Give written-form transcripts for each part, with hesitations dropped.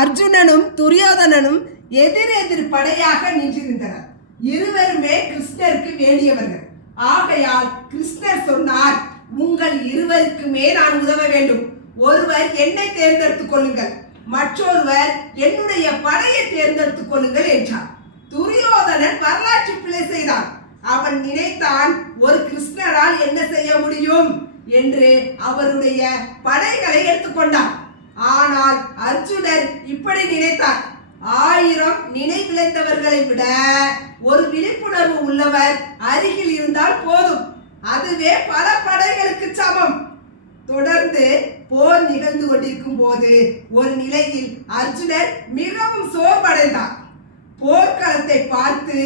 அர்ஜுனனும் துரியோதனனும் எதிரெதிர் படையாக நின்றிருந்தனர். இருவருமே கிருஷ்ணருக்கு வேண்டியவர்கள். ஆகையால் கிருஷ்ணர் சொன்னார், உங்கள் இருவருக்குமே நான் உதவ வேண்டும். ஒருவர் என்னை தேர்ந்தெடுத்துக் கொள்ளுங்கள், மற்றொருவர் என்னுடைய படையை தேர்ந்தெடுத்துக் கொள்ளுங்கள் என்றார். துரியோதனன் வரலாற்று பிழை செய்தான். அவன் நினைத்தான், ஒரு கிருஷ்ணரால் என்ன செய்ய முடியும் என்று அவருடைய படைகளை எடுத்துக்கொண்டான். ஆனால் அர்ஜுனர் இப்படி நினைத்தார், 1000 நினைவிழந்தவர்களை விட ஒரு விழிப்புணர்வு உள்ளவர் அருகில் இருந்தால் போதும், அதுவே பல படைகளுக்கு சமம். தொடர்ந்து போர் நிகழ்ந்து கொண்டிருக்கும் போது ஒரு நிலையில் அர்ஜுனர் மிகவும் சோர்வடைந்தார். போர்க்களத்தை பார்த்து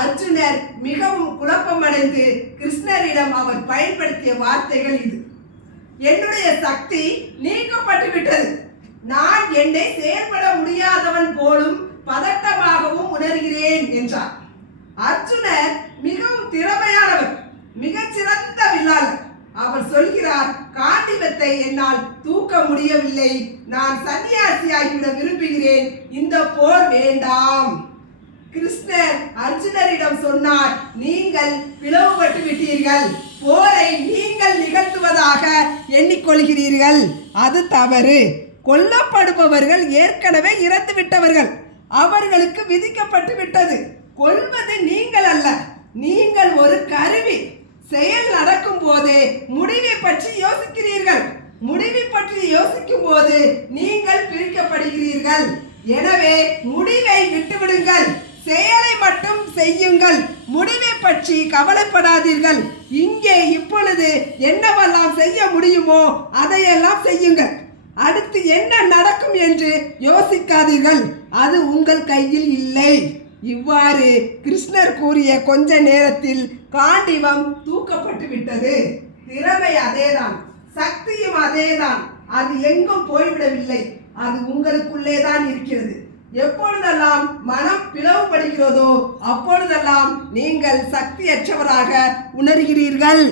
அர்ஜுனர் மிகவும் குழப்பமடைந்து கிருஷ்ணரிடம் அவர் பயன்படுத்திய வார்த்தைகள் இது: என்னுடைய சக்தி நீக்கப்பட்டு விட்டது. நான் என்னை செயல்பட முடியாதவன் போலும் பதட்டமாகவும் உணர்கிறேன் என்றார். அர்ஜுனர் மிகவும் திறமையானவர், மிகச்சிறந்த வில்லாளர். அவர் சொல்கிறார், காண்டிவத்தை என்னால் தூக்க முடியவில்லை, நான் சன்னியாசியாகிவிட விரும்புகிறேன், இந்த போர் வேண்டாம். கிருஷ்ணர் அர்ஜுனரிடம் சொன்னார், நீங்கள் பிளவுபட்டு விட்டீர்கள், போரை நீங்கள் நிகழ்த்துவதாக எண்ணிக்கொள்கிறீர்கள், அது தவறு. கொல்லப்படுபவர்கள் ஏற்கனவே இறந்து விட்டவர்கள், அவர்களுக்கு விதிக்கப்பட்டு விட்டது. கொல்வது நீங்கள் அல்ல, நீங்கள் ஒரு கருவி. செயல் நடக்கும் போது முடிவை பற்றி யோசிக்கிறீர்கள், முடிவை பற்றி யோசிக்கும் போது நீங்கள் பிரிக்கப்படுகிறீர்கள். எனவே முடிவை விட்டுவிடுங்கள், செயலை மட்டும் செய்யுங்கள், முடிவை பற்றி கவலைப்படாதீர்கள். இங்கே இப்பொழுது என்னவெல்லாம் செய்ய முடியுமோ அதையெல்லாம் செய்யுங்கள். அடுத்து என்ன நடக்கும் என்று யோசிக்காதீர்கள், அது உங்கள் கையில் இல்லை. இவ்வாறு கிருஷ்ணர் கூறிய கொஞ்ச நேரத்தில் காண்டிவம் தூக்கப்பட்டு விட்டது. திறமை அதேதான், சக்தியும் அதேதான், அது எங்கும் போய்விடவில்லை, அது உங்களுக்குள்ளே தான் இருக்கிறது. எப்பொழுதெல்லாம் மனம் பிளவுபடுகிறதோ அப்பொழுதெல்லாம் நீங்கள் சக்தியற்றவராக உணர்கிறீர்கள்.